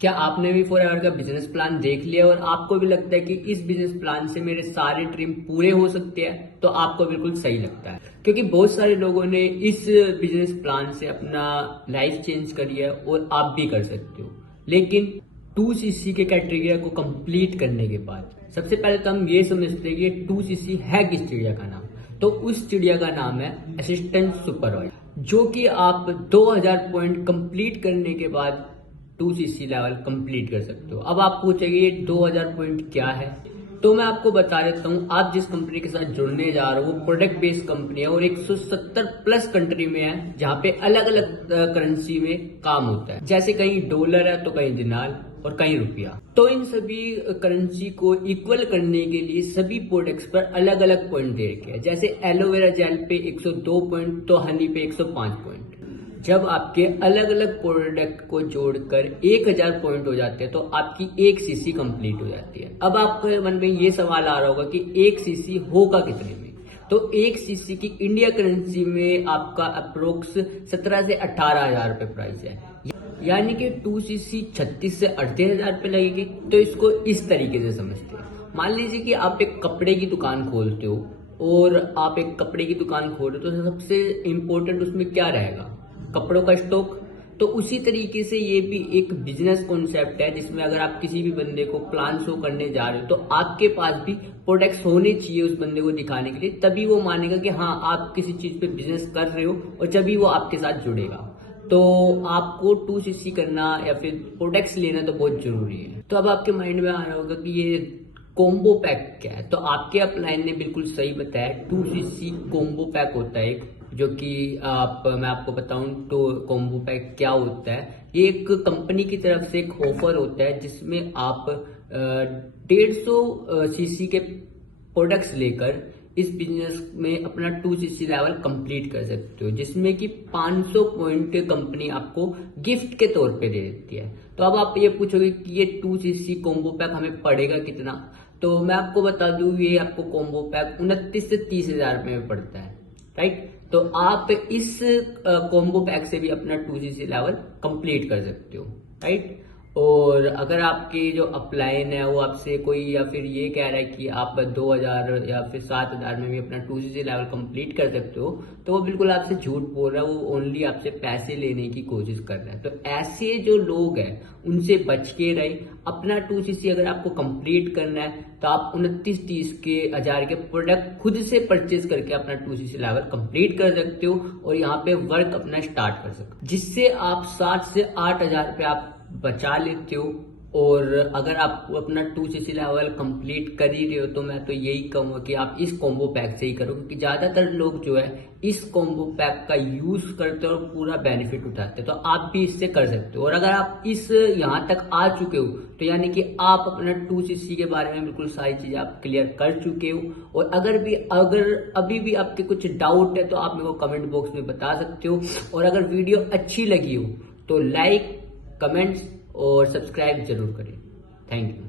क्या आपने भी फॉर एवर का बिजनेस प्लान देख लिया और आपको भी लगता है कि इस बिजनेस प्लान से मेरे सारे ड्रीम पूरे हो सकते हैं? तो आपको बिल्कुल सही लगता है, क्योंकि बहुत सारे लोगों ने इस बिजनेस प्लान से अपना लाइफ चेंज करी है और आप भी कर सकते हो। लेकिन 2cc के क्राइटेरिया को कंप्लीट करने के बाद सबसे पहले तो हम ये समझते हैं कि 2cc है किस चिड़िया का नाम। तो उस चिड़िया का नाम है असिस्टेंट सुपरवाइजर, जो कि आप 2000 पॉइंट कंप्लीट करने के बाद 2cc लेवल कंप्लीट कर सकते हो। अब आप पूछेंगे ये 2000 पॉइंट क्या है, तो मैं आपको बता देता हूँ। आप जिस कंपनी के साथ जुड़ने जा रहे हो वो प्रोडक्ट बेस्ड कंपनी है और 170 प्लस कंट्री में है, जहाँ पे अलग अलग करेंसी में काम होता है। जैसे कहीं डॉलर है तो कहीं दिनार और कहीं रुपया। तो इन सभी करेंसी को इक्वल करने के लिए सभी प्रोडक्ट्स पर अलग अलग पॉइंट दे रखे हैं। जैसे एलोवेरा जेल पे 102 पॉइंट तो हनी पे 105 पॉइंट। जब आपके अलग अलग प्रोडक्ट को जोड़कर 1000 पॉइंट हो जाते हैं तो आपकी 1cc कंप्लीट हो जाती है। अब आपके मन में ये सवाल आ रहा होगा कि 1cc होगा कितने में? तो 1cc की इंडिया करेंसी में आपका अप्रोक्स 17 से 18 हजार रुपए प्राइस है, यानी कि 2cc 36 से 38 हजार रुपए लगेगी। तो इसको इस तरीके से समझते हैं। मान लीजिए कि आप एक कपड़े की दुकान खोलते हो और आप एक कपड़े की दुकान खोल रहे हो, तो सबसे इंपॉर्टेंट उसमें क्या रहेगा? कपड़ों का स्टॉक। तो उसी तरीके से ये भी एक बिजनेस कॉन्सेप्ट है, जिसमें अगर आप किसी भी बंदे को प्लान शो करने जा रहे हो तो आपके पास भी प्रोडक्ट्स होने चाहिए उस बंदे को दिखाने के लिए, तभी वो मानेगा कि हाँ आप किसी चीज पे बिजनेस कर रहे हो और जब वो आपके साथ जुड़ेगा। तो आपको 2cc करना या फिर प्रोडक्ट्स लेना तो बहुत जरूरी है। तो अब आपके माइंड में आ रहा होगा कि ये कॉम्बो पैक क्या है? तो आपके अपलाइन ने बिल्कुल सही बताया। 2cc कॉम्बो पैक होता है एक, जो कि मैं आपको बताऊं तो कॉम्बो पैक क्या होता है। ये एक कंपनी की तरफ से एक ऑफर होता है जिसमें आप 150cc के प्रोडक्ट्स लेकर इस बिजनेस में अपना 2cc लेवल कंप्लीट कर सकते हो, जिसमें कि 500 पॉइंट कंपनी आपको गिफ्ट के तौर पे दे देती है। तो अब आप ये पूछोगे कि ये 2cc कॉम्बो पैक हमें पड़ेगा कितना? तो मैं आपको बता दूं, ये आपको कॉम्बो पैक 29 से 30 हजार रुपए में पड़ता है, राइट। तो आप इस कॉम्बो पैक से भी अपना 2cc लेवल कंप्लीट कर सकते हो, राइट। और अगर आपकी जो अपलाइन है वो आपसे कोई या फिर ये कह रहा है कि आप 2000 या फिर 7000 में भी अपना 2cc लेवल कंप्लीट कर सकते हो, तो वो बिल्कुल आपसे झूठ बोल रहा है। वो ओनली आपसे पैसे लेने की कोशिश कर रहा है। तो ऐसे जो लोग हैं उनसे बच के रहे। अपना 2cc अगर आपको कंप्लीट करना है तो आप 29-30 के हजार के प्रोडक्ट खुद से परचेज करके अपना 2cc लेवल कंप्लीट कर सकते हो और यहाँ पे वर्क अपना स्टार्ट कर सकते हो, जिससे आप 7 से 8 हजार रुपये आप बचा लेते हो। और अगर आप अपना 2cc लेवल कंप्लीट कर ही रहे हो तो मैं तो यही कहूंगा कि आप इस कॉम्बो पैक से ही करो, क्योंकि ज्यादातर लोग जो है इस कॉम्बो पैक का यूज करते हैं और पूरा बेनिफिट उठाते हैं। तो आप भी इससे कर सकते हो। और अगर आप इस यहाँ तक आ चुके हो तो यानी कि आप अपना 2cc के बारे में बिल्कुल सारी चीजें आप क्लियर कर चुके हो। और अगर अभी भी आपके कुछ डाउट है तो आप मेरे को कमेंट बॉक्स में बता सकते हो। और अगर वीडियो अच्छी लगी हो तो लाइक, कमेंट्स और सब्सक्राइब जरूर करें। Thank you.